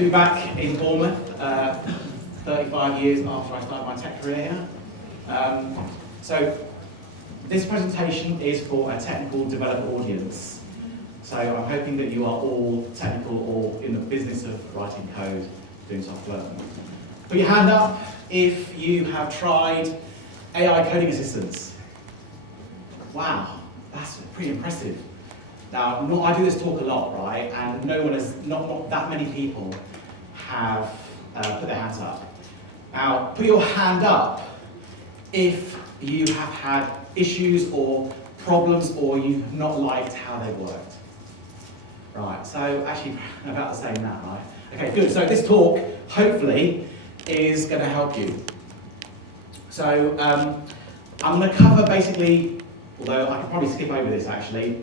to be back in Bournemouth, 35 years after I started my tech career here. So this presentation is for a technical developer audience. So I'm hoping that you are all technical or in the business of writing code, doing software development. Put your hand up if you have tried AI coding assistants. Wow, that's pretty impressive. Now, I do this talk a lot, right? And not that many people have put their hands up. Now, put your hand up if you have had issues or problems or you've not liked how they worked. Right, so actually about the same that, right? Okay, good. So this talk, hopefully, is going to help you. So I'm going to cover basically, although I could probably skip over this actually,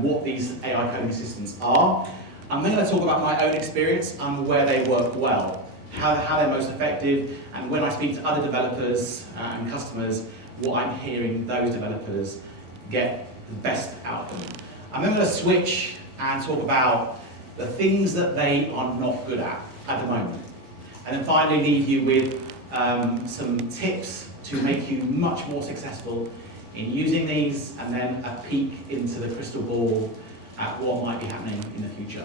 what these AI coding assistants are. I'm then going to talk about my own experience and where they work well, how they're most effective, and when I speak to other developers and customers, what I'm hearing those developers get the best out of them. I'm then going to switch and talk about the things that they are not good at the moment. And then finally leave you with some tips to make you much more successful in using these, and then a peek into the crystal ball at what might be happening in the future.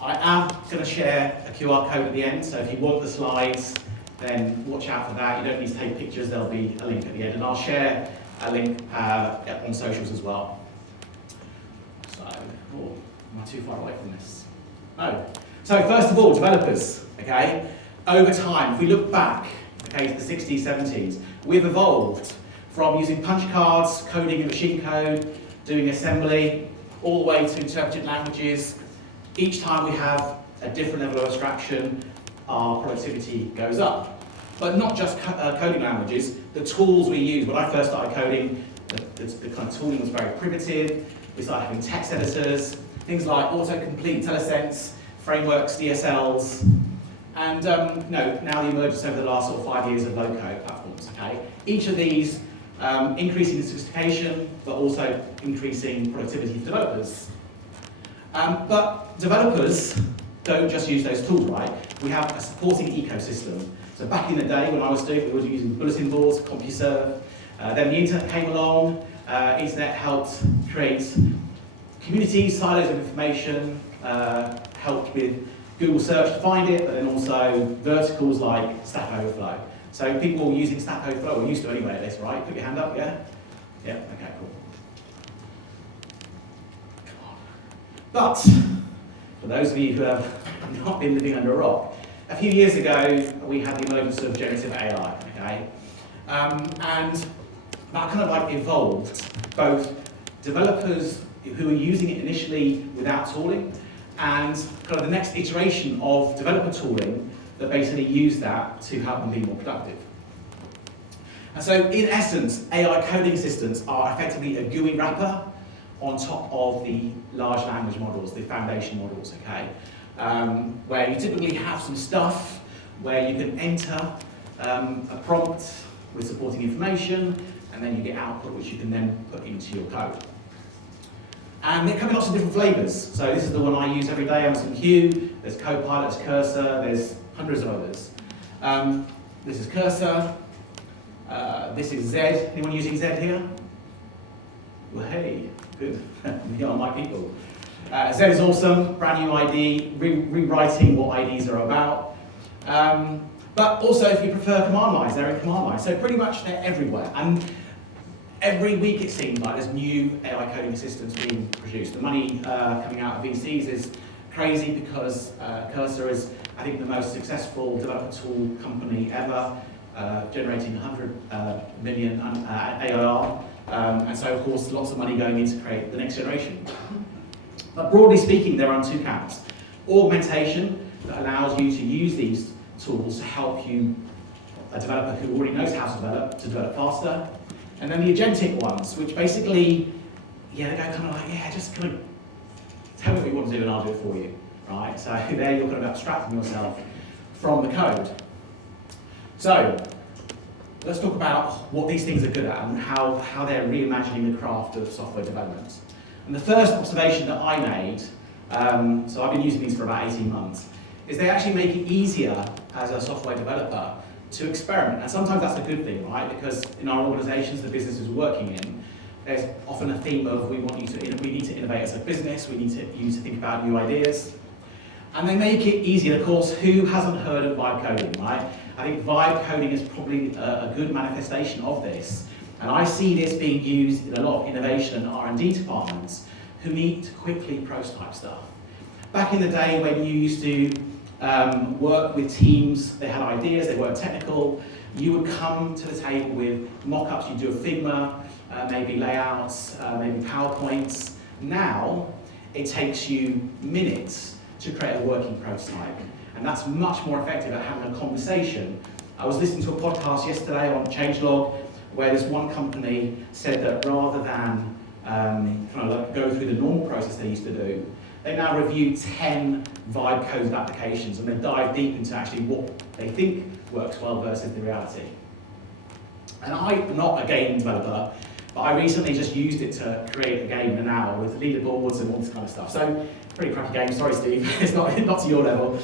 I am going to share a QR code at the end, so if you want the slides, then watch out for that. You don't need to take pictures, there'll be a link at the end, and I'll share a link on socials as well. So, am I too far away from this? No. So first of all, developers, okay? Over time, if we look back, okay, to the 60s, 70s, we've evolved from using punch cards, coding in machine code, doing assembly, all the way to interpreted languages. Each time we have a different level of abstraction, our productivity goes up. But not just coding languages, the tools we use. When I first started coding, the kind of tooling was very primitive. We started having text editors, things like autocomplete, telesense, frameworks, DSLs, and now the emergence over the last sort of 5 years of low-code platforms. Okay, each of these increasing in sophistication, but also increasing productivity for developers. But developers don't just use those tools, right? We have a supporting ecosystem. So back in the day when I was doing, we were using bulletin boards, CompuServe. Then the internet came along. Internet helped create communities, silos of information, helped with Google search to find it, but then also verticals like Stack Overflow. So people using Stack Overflow, or used to anyway at this, right? Put your hand up, yeah? Yeah, okay, cool. Come on. But, for those of you who have not been living under a rock, a few years ago we had the emergence of generative AI, okay? And that kind of like evolved both developers who were using it initially without tooling, and kind of the next iteration of developer tooling that basically use that to help them be more productive. And so in essence, AI coding assistants are effectively a GUI wrapper on top of the large language models, the foundation models, okay? Where you typically have some stuff where you can enter a prompt with supporting information, and then you get output which you can then put into your code. And they come in lots of different flavors. So this is the one I use every day, Amazon Q, there's Copilot, there's Cursor, there's hundreds of others. This is Cursor, this is Z. Anyone using Z here? Well, hey, good, you are my people. Z is awesome, brand new ID, rewriting what IDs are about. But also if you prefer command lines, they're in command lines. So pretty much they're everywhere. And every week it seems like there's new AI coding assistants being produced. The money coming out of VCs is crazy because Cursor is, I think, the most successful developer tool company ever, generating 100 million ARR. And so, of course, lots of money going in to create the next generation. But broadly speaking, they're on two camps. Augmentation, that allows you to use these tools to help you, a developer who already knows how to develop faster. And then the agentic ones, which basically, they go kind of like, just kind of tell me what you want to do and I'll do it for you, right? So there you're kind of abstracting yourself from the code. So let's talk about what these things are good at and how they're reimagining the craft of software development. And the first observation that I made, so I've been using these for about 18 months, is they actually make it easier as a software developer to experiment. And sometimes that's a good thing, right? Because in our organizations, the businesses we're working in, there's often a theme of we need to innovate as a business, we need you to think about new ideas. And they make it easier. Of course, who hasn't heard of vibe coding, right? I think vibe coding is probably a good manifestation of this. And I see this being used in a lot of innovation and R&D departments who need to quickly prototype stuff. Back in the day when you used to work with teams, they had ideas, they weren't technical, you would come to the table with mock-ups, you'd do a Figma, maybe layouts, maybe PowerPoints. Now, it takes you minutes to create a working prototype. And that's much more effective at having a conversation. I was listening to a podcast yesterday on changelog where this one company said that rather than go through the normal process they used to do, they now review 10 vibe coded applications and they dive deep into actually what they think works well versus the reality. And I'm not a game developer, but I recently just used it to create a game in an hour with leaderboards and all this kind of stuff. So, pretty crappy game, sorry Steve, it's not to your level.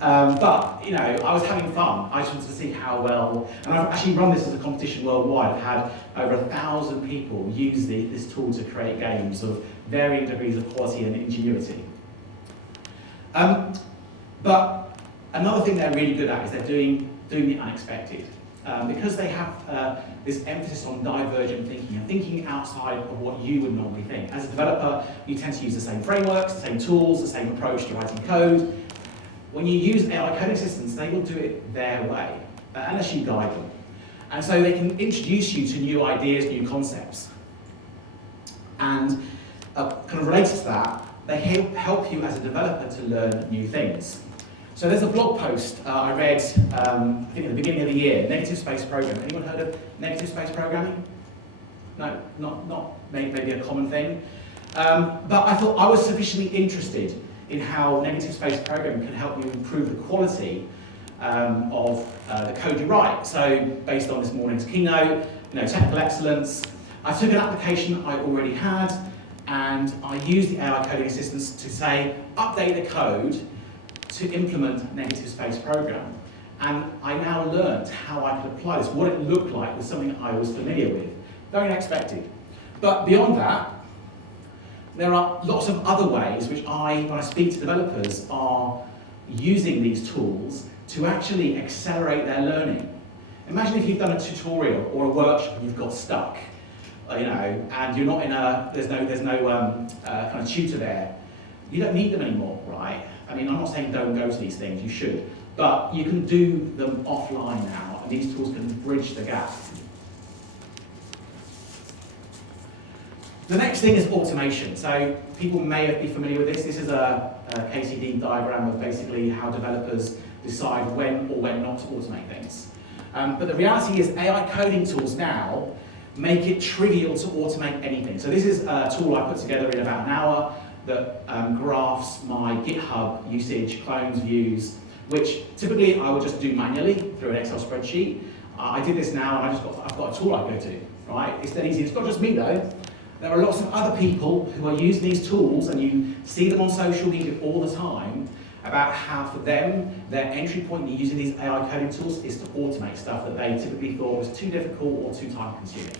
But, you know, I was having fun. I just wanted to see how well, and I've actually run this as a competition worldwide. I've had over 1,000 people use this tool to create games of varying degrees of quality and ingenuity. But another thing they're really good at is they're doing the unexpected. Because they have this emphasis on divergent thinking and thinking outside of what you would normally think. As a developer, you tend to use the same frameworks, the same tools, the same approach to writing code. When you use AI coding assistants, they will do it their way, unless you guide them. And so they can introduce you to new ideas, new concepts. And kind of related to that, they help you as a developer to learn new things. So there's a blog post I read, I think at the beginning of the year, negative space programming. Anyone heard of negative space programming? No, not maybe a common thing. But I thought I was sufficiently interested in how negative space programming can help you improve the quality of the code you write. So based on this morning's keynote, technical excellence, I took an application I already had and I used the AI coding assistants to say, update the code to implement negative space program. And I now learned how I could apply this, what it looked like was something I was familiar with. Very unexpected. But beyond that, there are lots of other ways which when I speak to developers, are using these tools to actually accelerate their learning. Imagine if you've done a tutorial or a workshop and you've got stuck, and you're not in there's no kind of tutor there. You don't need them anymore, right? I mean, I'm not saying don't go to these things, you should, but you can do them offline now, and these tools can bridge the gap. The next thing is automation. So people may be familiar with this. This is a KCD diagram of basically how developers decide when or when not to automate things. But the reality is AI coding tools now make it trivial to automate anything. So this is a tool I put together in about an hour that graphs my GitHub usage, clones, views, which typically I would just do manually through an Excel spreadsheet. I did this now and I've got a tool I go to, right? It's that easy. It's not just me though. There are lots of other people who are using these tools, and you see them on social media all the time, about how for them, their entry point in using these AI coding tools is to automate stuff that they typically thought was too difficult or too time consuming.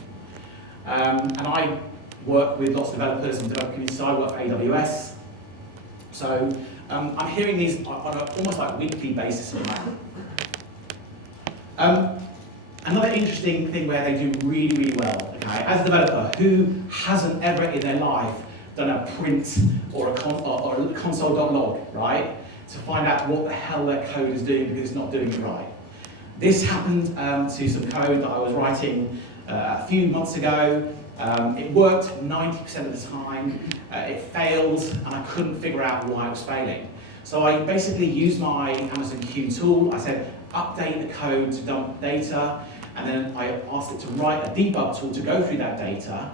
And I work with lots of developers and developer communities, so I work for AWS. So I'm hearing these on an almost like weekly basis at the moment. Another interesting thing where they do really, really well, okay, as a developer, who hasn't ever in their life done a print or a console.log, right, to find out what the hell their code is doing because it's not doing it right. This happened to some code that I was writing a few months ago. It worked 90% of the time, it failed, and I couldn't figure out why it was failing. So I basically used my Amazon Q tool. I said, update the code to dump data, and then I asked it to write a debug tool to go through that data.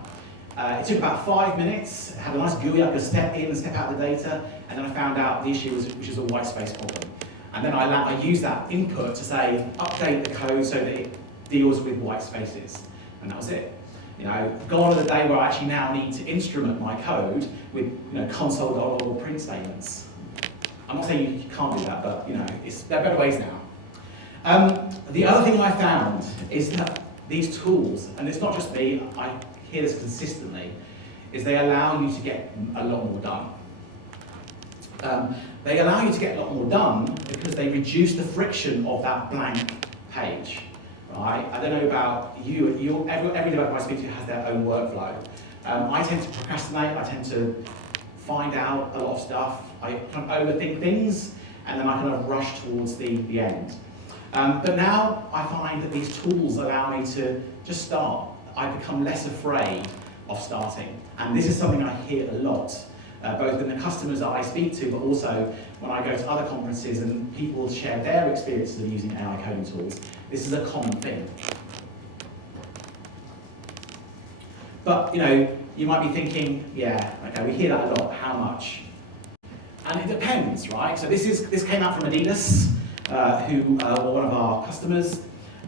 It took about 5 minutes. It had a nice GUI I could step in and step out the data, and then I found out the issue which is a white space problem. And then I used that input to say, update the code so that it deals with white spaces. And that was it. Gone are the day where I actually now need to instrument my code with console.log or print statements. I'm not saying you can't do that, but there are better ways now. The other thing I found is that these tools, and it's not just me, I hear this consistently, is they allow you to get a lot more done. They allow you to get a lot more done because they reduce the friction of that blank page, right? I don't know about you, every developer I speak to has their own workflow. I tend to procrastinate, I tend to find out a lot of stuff, I kind of overthink things, and then I kind of rush towards the end. But now I find that these tools allow me to just start. I become less afraid of starting. And this is something I hear a lot, both in the customers that I speak to, but also when I go to other conferences and people share their experiences of using AI coding tools. This is a common thing. But you might be thinking, yeah, okay, we hear that a lot, how much? And it depends, right? So this came out from Adidas, who were one of our customers,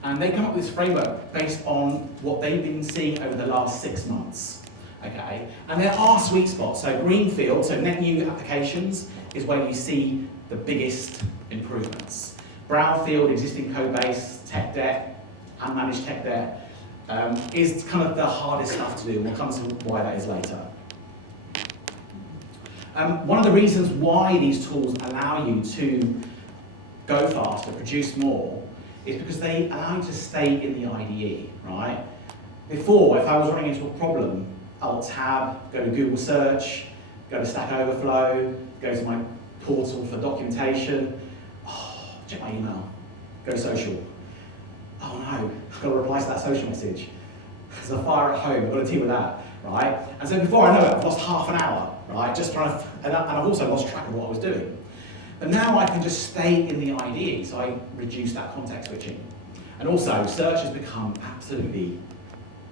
and they come up with this framework based on what they've been seeing over the last 6 months. Okay, and there are sweet spots. So greenfield, so net new applications, is where you see the biggest improvements. Brownfield, existing code base, tech debt, unmanaged tech debt, is kind of the hardest stuff to do, and we'll come to why that is later. One of the reasons why these tools allow you to go faster, produce more, is because they allow you to stay in the IDE, right? Before, if I was running into a problem, Alt-Tab, go to Google Search, go to Stack Overflow, go to my portal for documentation, check my email, go social. Oh no, I've got to reply to that social message. There's a fire at home, I've got to deal with that, right? And so before I know it, I've lost half an hour, right? Just trying to, and I've also lost track of what I was doing. But now I can just stay in the IDE, so I reduce that context switching. And also, search has become absolutely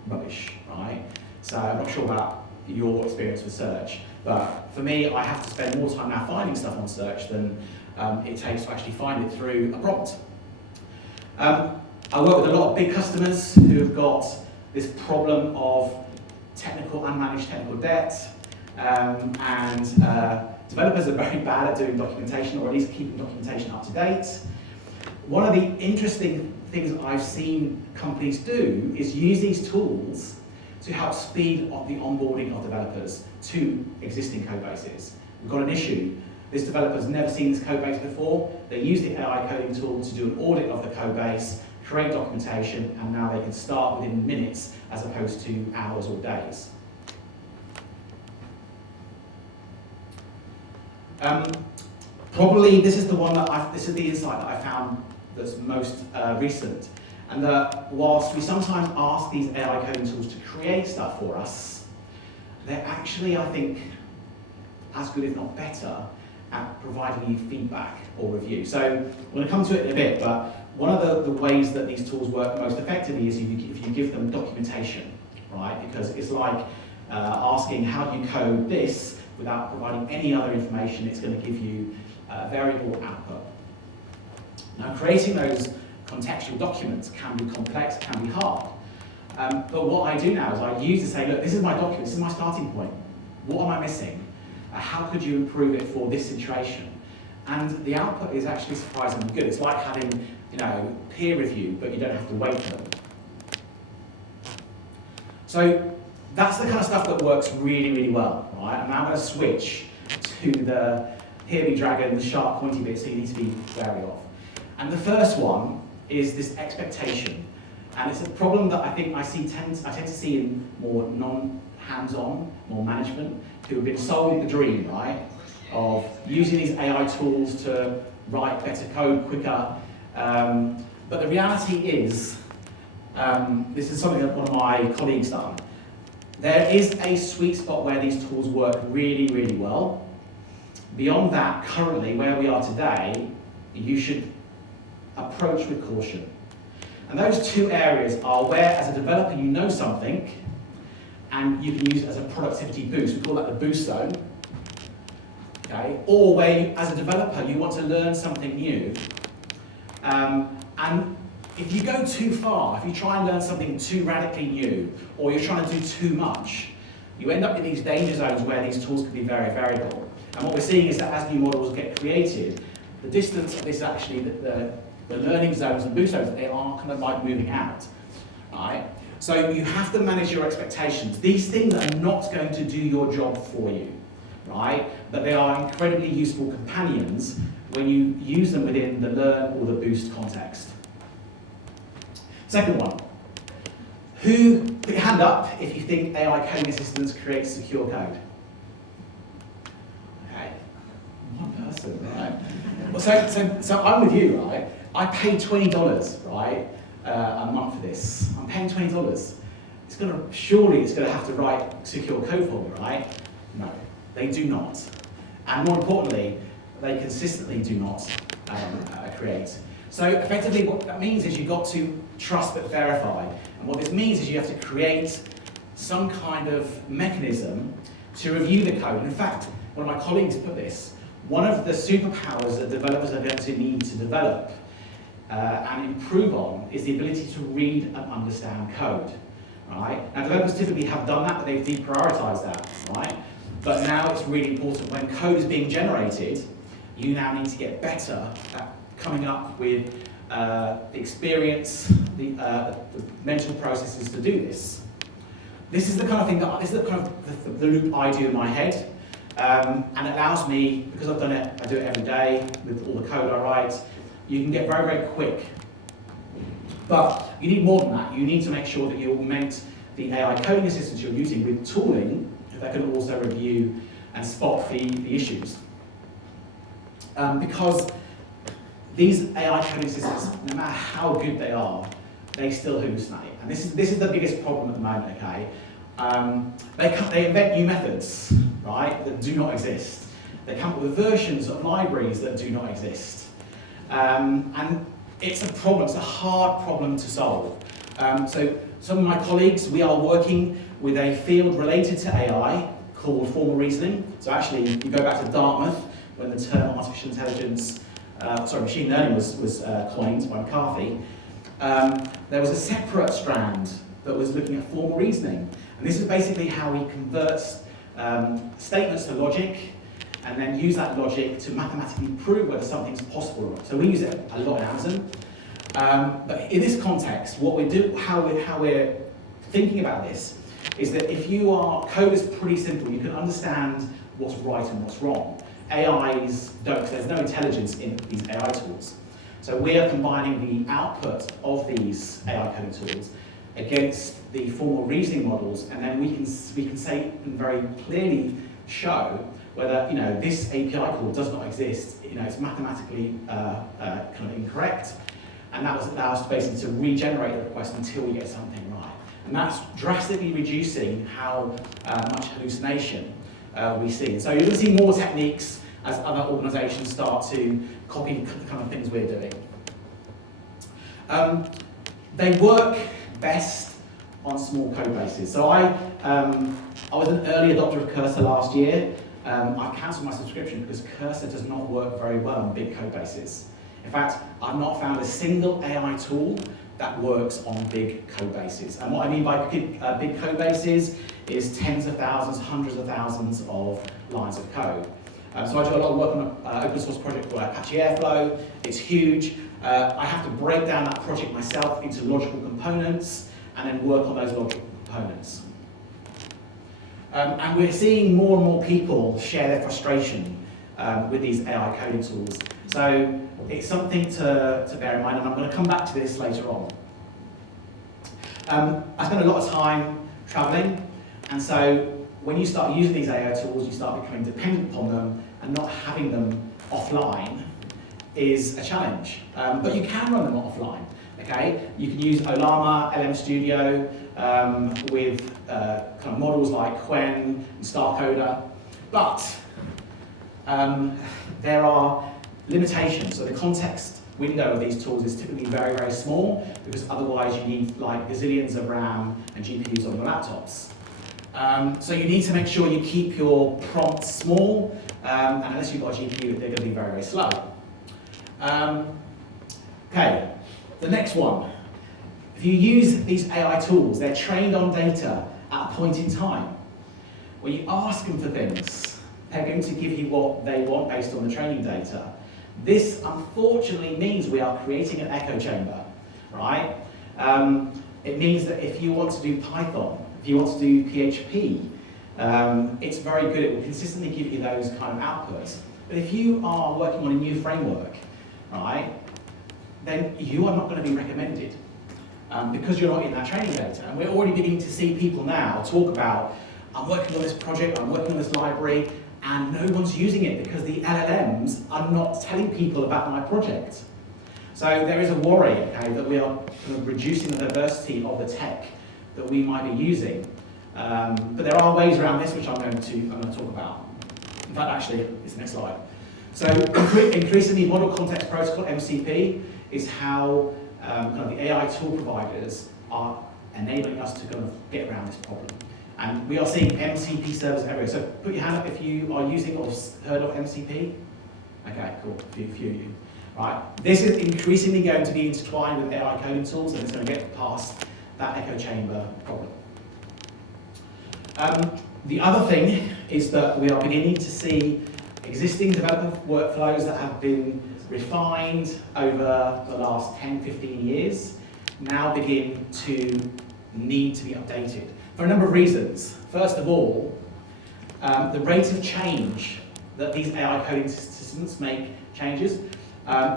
rubbish, right? So I'm not sure about your experience with search, but for me, I have to spend more time now finding stuff on search than it takes to actually find it through a prompt. I work with a lot of big customers who've got this problem of unmanaged technical debt, and developers are very bad at doing documentation, or at least keeping documentation up to date. One of the interesting things that I've seen companies do is use these tools to help speed up the onboarding of developers to existing code bases. We've got an issue. This developer's never seen this code base before. They use the AI coding tool to do an audit of the code base, create documentation, and now they can start within minutes as opposed to hours or days. Probably this is the one that this is the insight that I found that's most recent. And that whilst we sometimes ask these AI coding tools to create stuff for us, they're actually, I think, as good if not better at providing you feedback or review. So I'm going to come to it in a bit, but one of the ways that these tools work most effectively is if you give them documentation, right? Because it's like asking how do you code this without providing any other information. It's going to give you variable output. Now, creating those contextual documents can be complex, can be hard. But what I do now is I use to say, look, this is my document, this is my starting point. What am I missing? How could you improve it for this situation? And the output is actually surprisingly good. It's like having, peer review, but you don't have to wait for them. So that's the kind of stuff that works really, really well, right? And now I'm going to switch to the here be dragon, the sharp pointy bit, so you need to be wary of. And the first one is this expectation. And it's a problem that I think I tend to see in more non-hands-on, more management, who have been sold the dream, right, of using these AI tools to write better code quicker. But the reality is, this is something that one of my colleagues done. There is a sweet spot where these tools work really, really well. Beyond that, currently, where we are today, you should approach with caution. And those two areas are where, as a developer, you know something, and you can use it as a productivity boost. We call that the boost zone. Okay? Or where, as a developer, you want to learn something new. And if you go too far, if you try and learn something too radically new, or you're trying to do too much, you end up in these danger zones where these tools can be very variable. And what we're seeing is that as new models get created, the distance of this actually, the learning zones and boost zones, they are kind of like moving out. Right? So you have to manage your expectations. These things are not going to do your job for you, right? But they are incredibly useful companions when you use them within the learn or the boost context. Second one. Put your hand up if you think AI coding assistants create secure code. Okay, one person, right? Well, so I'm with you, right? I paid $20, right, a month for this. I'm paying $20. Surely it's gonna have to write secure code for me, right? No, they do not. And more importantly, they consistently do not create. So effectively what that means is you've got to trust but verify. And what this means is you have to create some kind of mechanism to review the code. In fact, one of my colleagues put this, one of the superpowers that developers are going to need to develop and improve on is the ability to read and understand code. Right? Now developers typically have done that, but they've deprioritized that, right? But now it's really important when code is being generated, you now need to get better at coming up with the experience, the mental processes to do this. This is the kind of thing this is the kind of the loop I do in my head, and it allows me, because I've done it, I do it every day with all the code I write, you can get very, very quick. But you need more than that. You need to make sure that you augment the AI coding assistants you're using with tooling that can also review and spot the issues. Because these AI coding assistants, no matter how good they are, they still hallucinate. And this is the biggest problem at the moment, okay? They invent new methods, right, that do not exist. They come up with versions of libraries that do not exist. And it's a problem, it's a hard problem to solve. So some of my colleagues, we are working with a field related to AI called formal reasoning. So actually, you go back to Dartmouth, when the term artificial intelligence, machine learning was coined by McCarthy. There was a separate strand that was looking at formal reasoning. And this is basically how he converts statements to logic, and then use that logic to mathematically prove whether something's possible or not. So we use it a lot in Amazon. But in this context, what we do, how we're thinking about this, is that if code is pretty simple, you can understand what's right and what's wrong. AIs don't, there's no intelligence in these AI tools. So we are combining the output of these AI coding tools against the formal reasoning models, and then we can say and very clearly show whether this API call does not exist. It's mathematically kind of incorrect, and that allows us basically to regenerate the request until we get something right. And that's drastically reducing how much hallucination we see. So you're going to see more techniques as other organisations start to copy the kind of things we're doing. They work best on small code bases. So I was an early adopter of Cursor last year. I cancelled my subscription because Cursor does not work very well on big code bases. In fact, I've not found a single AI tool that works on big code bases. And what I mean by big code bases is tens of thousands, hundreds of thousands of lines of code. So I do a lot of work on an open source project called Apache Airflow. It's huge. I have to break down that project myself into logical components and then work on those logical components. And we're seeing more and more people share their frustration with these AI coding tools. So it's something to bear in mind, and I'm going to come back to this later on. I spend a lot of time traveling, and so when you start using these AI tools, you start becoming dependent upon them, and not having them offline is a challenge. But you can run them offline, okay? You can use Olama, LM Studio, with kind of models like Qwen and StarCoder, but there are limitations. So the context window of these tools is typically very, very small, because otherwise you need like gazillions of RAM and GPUs on your laptops. So you need to make sure you keep your prompts small, and unless you've got a GPU, they're going to be very, very slow. Okay, the next one. If you use these AI tools, they're trained on data at a point in time. When you ask them for things, They're going to give you what they want based on the training data. This, unfortunately, means we are creating an echo chamber, right? It means that if you want to do Python, if you want to do PHP, it's very good. It will consistently give you those kind of outputs. But if you are working on a new framework, right, then you are not going to be recommended because you're not in that training data. And we're already beginning to see people now talk about, I'm working on this project, I'm working on this library, and no one's using it because the LLMs are not telling people about my project. So there is a worry, okay, that we are kind of reducing the diversity of the tech that we might be using. But there are ways around this which I'm going to talk about. In fact, actually, it's the next slide. So increasingly, model context protocol, MCP, is how kind of the AI tool providers are enabling us to kind of get around this problem. And we are seeing MCP servers everywhere. So put your hand up if you are using or heard of MCP. Okay, cool, a few of you. Right, this is increasingly going to be intertwined with AI coding tools, and it's going to get past that echo chamber problem. The other thing is that we are beginning to see existing development workflows that have been refined over the last 10, 15 years now begin to need to be updated for a number of reasons. First of all, the rate of change that these AI coding systems make changes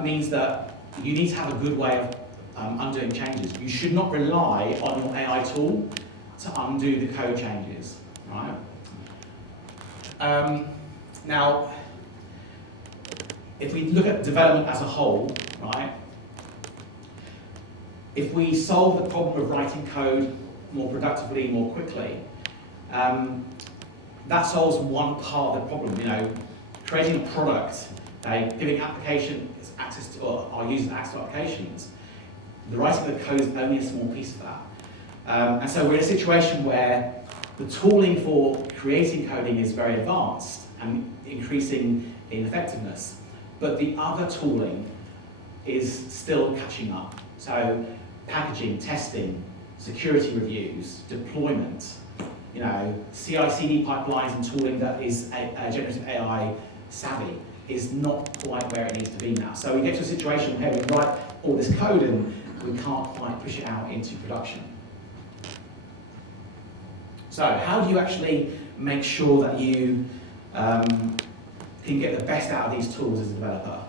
means that you need to have a good way of undoing changes. You should not rely on your AI tool to undo the code changes, right? Now, if we look at development as a whole, right, if we solve the problem of writing code more productively, more quickly, that solves one part of the problem. You know, creating a product, giving applications access to, or our users access to applications. The writing of the code is only a small piece of that. And so we're in a situation where the tooling for creating coding is very advanced and increasing in effectiveness, but the other tooling is still catching up. So packaging, testing, security reviews, deployment, you know, CI/CD pipelines and tooling that is generative AI savvy is not quite where it needs to be now. So we get to a situation where we write all this code and we can't quite push it out into production. So how do you actually make sure that you can get the best out of these tools as a developer?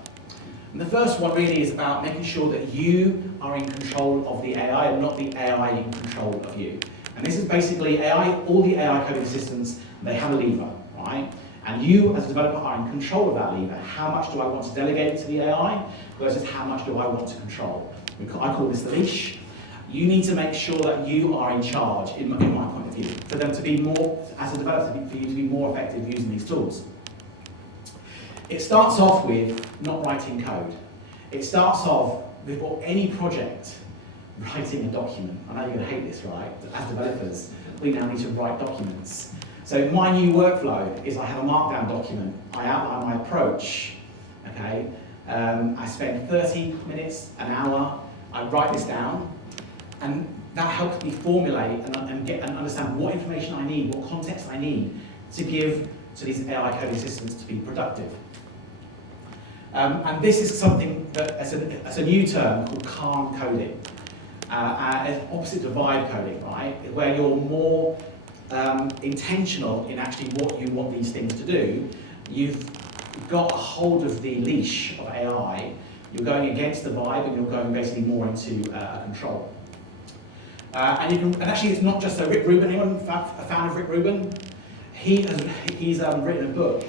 And the first one really is about making sure that you are in control of the AI and not the AI in control of you. And this is basically AI, all the AI coding systems, they have a lever, right? And you as a developer are in control of that lever. How much do I want to delegate to the AI versus how much do I want to control? I call this the leash. You need to make sure that you are in charge, in my point of view, for them to be more, as a developer, for you to be more effective using these tools. It starts off with not writing code. It starts off before any project writing a document. I know you're going to hate this, right? As developers, we now need to write documents. So my new workflow is I have a markdown document. I outline my approach, okay? I spend 30 minutes, an hour, I write this down, and that helps me formulate and understand what information I need, what context I need to give to these AI coding systems to be productive. And this is something that, as a new term called calm coding, as opposite to vibe coding, right? Where you're more intentional in actually what you want these things to do. You've got a hold of the leash of AI, you're going against the vibe and you're going basically more into control. And actually it's not just Rick Rubin. Anyone a fan of Rick Rubin? He's written a book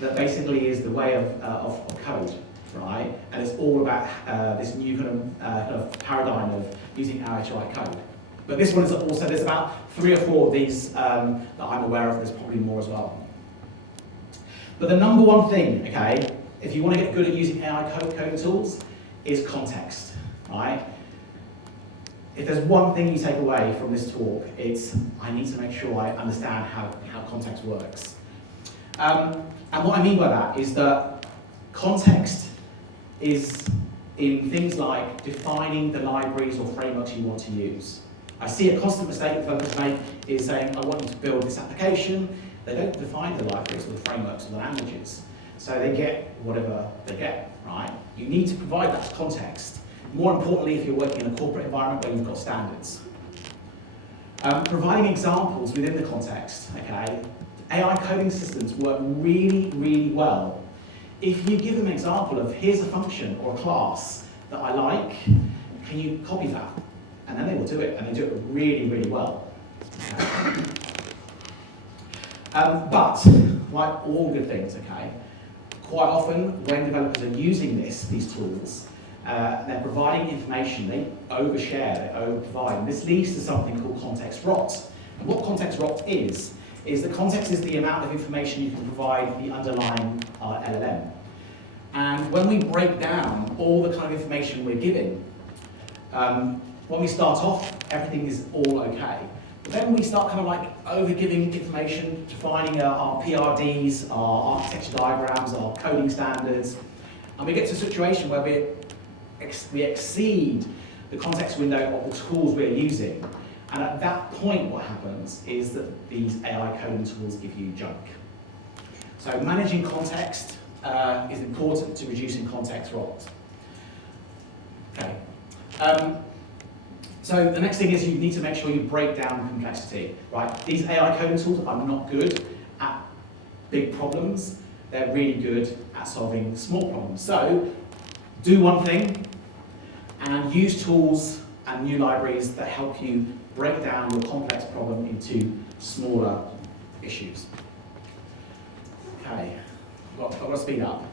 that basically is the way of code, right? And it's all about this new kind of paradigm of using AI to write code. But this one is also, there's about 3 or 4 of these that I'm aware of, there's probably more as well. But the number one thing, okay, if you want to get good at using AI coding tools, is context, right? If there's one thing you take away from this talk, it's I need to make sure I understand how context works. And what I mean by that is that context is in things like defining the libraries or frameworks you want to use. I see a constant mistake that developers make is saying, I want you to build this application, They don't define the libraries or the frameworks or the languages. So they get whatever they get, right? You need to provide that context. More importantly, if you're working in a corporate environment where you've got standards. Providing examples within the context, okay? AI coding systems work really, really well. If you give them an example of, here's a function or a class that I like, can you copy that? And then they will do it, and they do it really, really well. Okay? But, like all good things, okay, quite often when developers are using these tools, they're providing information, they overshare, they overprovide, and this leads to something called context rot. And what context rot is the context is the amount of information you can provide the underlying LLM. And when we break down all the kind of information we're giving, when we start off, everything is all okay. But then we start kind of like over-giving information, defining our PRDs, our architecture diagrams, our coding standards, and we get to a situation where we exceed the context window of the tools we're using. And at that point, what happens is that these AI coding tools give you junk. So managing context is important to reducing context rot. Okay. So the next thing is you need to make sure you break down complexity, right? These AI coding tools are not good at big problems. They're really good at solving small problems. So do one thing and use tools and new libraries that help you break down your complex problem into smaller issues. Okay, I've got to speed up.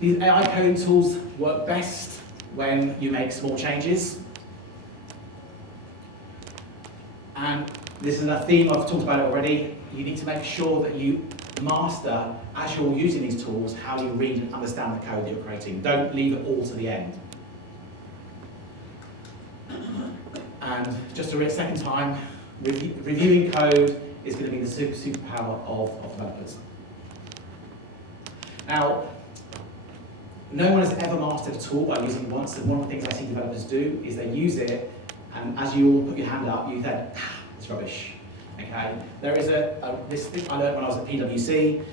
These AI coding tools work best when you make small changes. And this is a theme, I've talked about it already. You need to make sure that you master, as you're using these tools, how you read and understand the code that you're creating. Don't leave it all to the end. And just a second time, reviewing code is going to be the superpower of developers. Now, no one has ever mastered a tool by using it once, and one of the things I see developers do is they use it, and as you all put your hand up, you think, it's rubbish. Okay? There is this thing I learned when I was at PwC.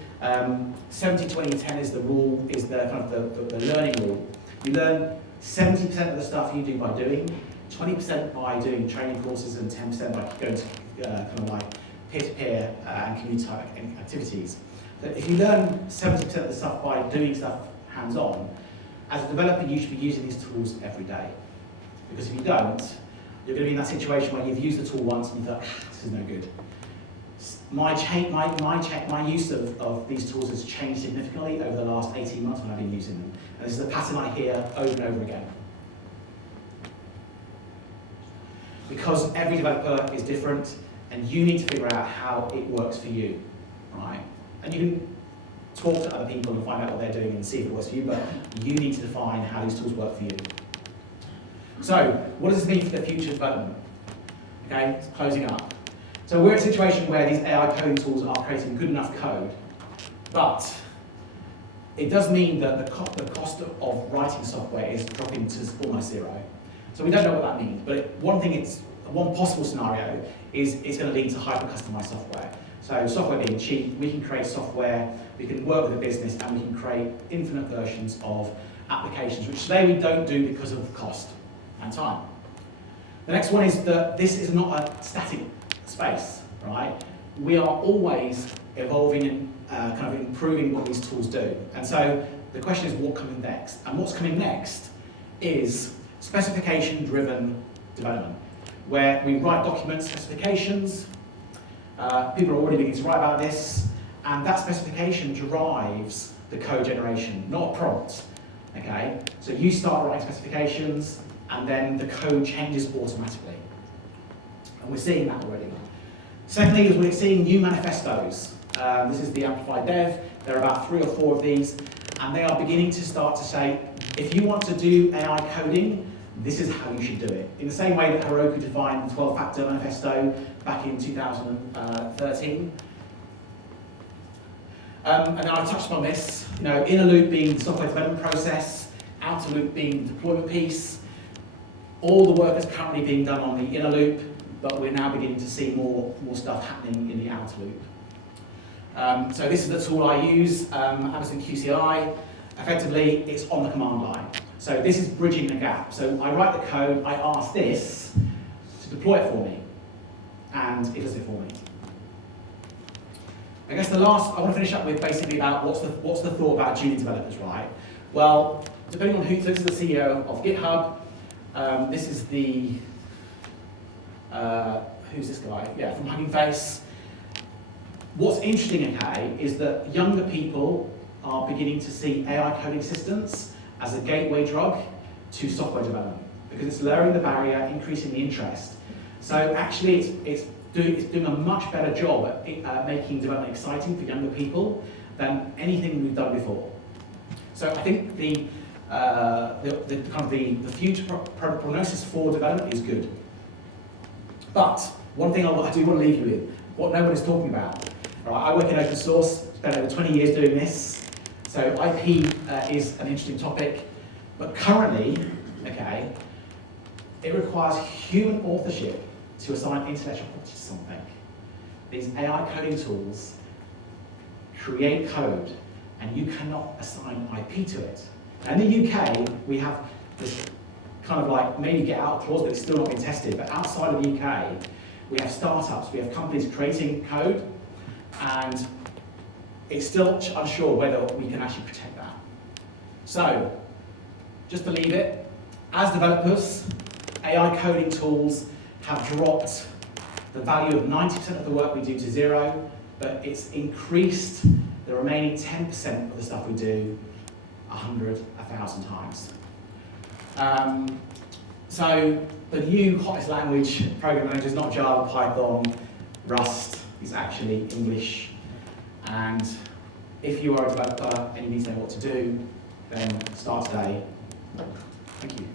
70, 20, 10 is the rule, is the kind of the learning rule. You learn 70% of the stuff you do by doing, 20% by doing training courses, and 10% by going to kind of like peer-to-peer and community type activities. So if you learn 70% of the stuff by doing stuff hands-on, as a developer you should be using these tools every day. Because if you don't, you're going to be in that situation where you've used the tool once and you thought, this is no good. My use of these tools has changed significantly over the last 18 months when I've been using them. And this is a pattern I hear over and over again. Because every developer is different, and you need to figure out how it works for you, right? And you can talk to other people and find out what they're doing and see if it works for you, but you need to define how these tools work for you. So, what does this mean for the future development? Okay, closing up. So we're in a situation where these AI coding tools are creating good enough code, but it does mean that the cost of writing software is dropping to almost zero. So we don't know what that means, but one possible scenario is it's going to lead to hyper-customized software. So software being cheap, we can create software, we can work with a business, and we can create infinite versions of applications, which today we don't do because of cost and time. The next one is that this is not a static space, right? We are always evolving and kind of improving what these tools do. And so the question is, what comes next? And what's coming next is specification-driven development, where we write document specifications. People are already beginning to write about this, and that specification drives the code generation, not prompts. Okay, so you start writing specifications, and then the code changes automatically, and we're seeing that already. Secondly, is we're seeing new manifestos. This is the Amplified Dev. There are about 3 or 4 of these, and they are beginning to start to say, if you want to do AI coding, this is how you should do it. In the same way that Heroku defined the 12-factor manifesto back in 2013. And then I touched on this, inner loop being the software development process, outer loop being the deployment piece. All the work is currently being done on the inner loop, but we're now beginning to see more stuff happening in the outer loop. So this is the tool I use, Amazon QCI. Effectively, it's on the command line. So this is bridging the gap. So I write the code, I ask this to deploy it for me, and it does it for me. I guess I want to finish up with basically about what's the thought about junior developers, right? Well, depending on this is the CEO of GitHub. This is the who's this guy? Yeah, from Hugging Face. What's interesting, okay, is that younger people are beginning to see AI coding assistance as a gateway drug to software development because it's lowering the barrier, increasing the interest. So actually, it's doing a much better job at making development exciting for younger people than anything we've done before. So I think the future prognosis for development is good. But one thing I do want to leave you with, what no one is talking about. Right, I work in open source, spent over 20 years doing this. So IP is an interesting topic, but currently, okay, it requires human authorship to assign intellectual property to something. These AI coding tools create code, and you cannot assign IP to it. Now, in the UK, we have this kind of like maybe get out clause, but it's still not been tested. But outside of the UK, we have startups, we have companies creating code, and it's still unsure whether we can actually protect that. So, just believe it. As developers, AI coding tools have dropped the value of 90% of the work we do to zero, but it's increased the remaining 10% of the stuff we do 100, 1,000 times. So the new hottest language programming language is not Java, Python, Rust, it's actually English. And if you are a developer and you need to know what to do, then start today. Thank you.